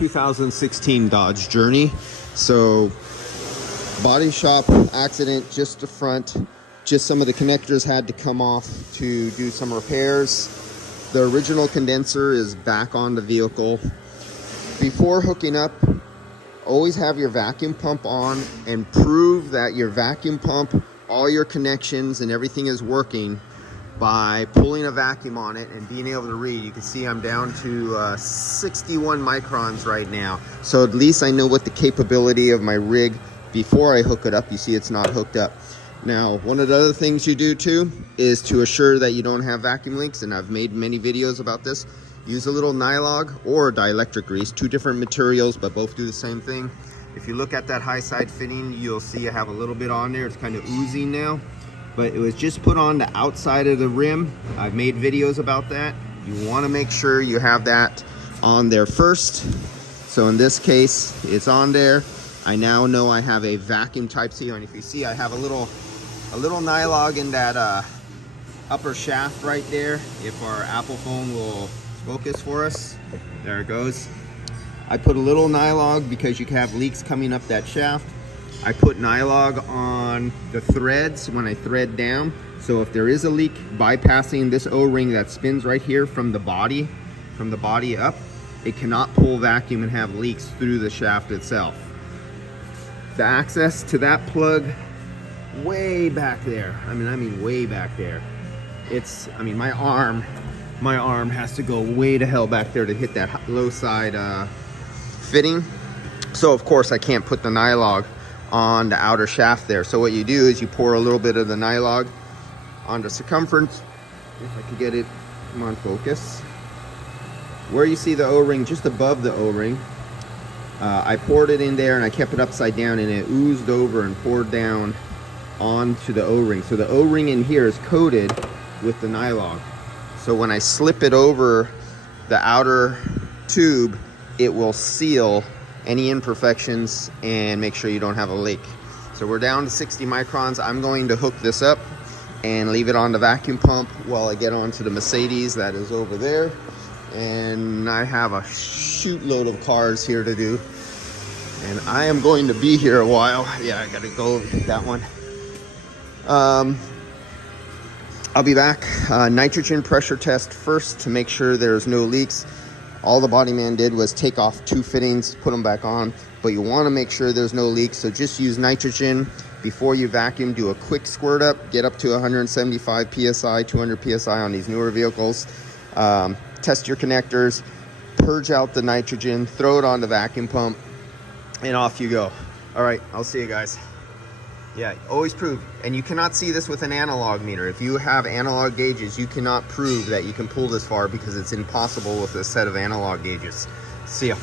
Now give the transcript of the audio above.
2016 Dodge Journey. So body shop accident, just the front, just some of the connectors had to come off to do some repairs. The original condenser is back on the vehicle. Before hooking up, always have your vacuum pump on and prove that your vacuum pump, all your connections and everything is working by pulling a vacuum on it and being able to read. You can see I'm down to 61 microns right now. So at least I know what the capability of my rig before I hook it up. You see it's not hooked up. Now, one of the other things you do too is to assure that you don't have vacuum leaks, and I've made many videos about this. Use a little nylog or dielectric grease, two different materials, but both do the same thing. If you look at that high side fitting, you'll see I have a little bit on there. It's kind of oozing now, but it was just put on the outside of the rim. I've made videos about that. You want to make sure you have that on there first. So in this case, it's on there. I now know I have a vacuum type C, and if you see, I have a little nylog in that upper shaft right there. If our Apple phone will focus for us, there it goes. I put a little nylog because you can have leaks coming up that shaft. I put nylog on the threads when I thread down, so if there is a leak, bypassing this O-ring that spins right here from the body up, it cannot pull vacuum and have leaks through the shaft itself. The access to that plug way back there, I mean way back there, my arm has to go way to hell back there to hit that low side fitting. So of course I can't put the nylog on the outer shaft there. So what you do is you pour a little bit of the nylog on the circumference. If I can get it, come on, focus. Where you see the O-ring, just above the O-ring, I poured it in there and I kept it upside down, and it oozed over and poured down onto the O-ring. So the O-ring in here is coated with the nylog. So when I slip it over the outer tube, it will seal any imperfections and make sure you don't have a leak. So we're down to 60 microns. I'm going to hook this up and leave it on the vacuum pump while I get onto the Mercedes that is over there. And I have a shoot load of cars here to do, and I am going to be here a while. Yeah, I gotta go get that one. I'll be back. Nitrogen pressure test first to make sure there's no leaks. All the body man did was take off 2 fittings, put them back on, but you want to make sure there's no leaks. So just use nitrogen before you vacuum. Do a quick squirt up, get up to 175 psi, 200 psi on these newer vehicles. Test your connectors, purge out the nitrogen, throw it on the vacuum pump, and off you go. All right, I'll see you guys. Yeah, always prove. And you cannot see this with an analog meter. If you have analog gauges, you cannot prove that you can pull this far because it's impossible with a set of analog gauges. See ya.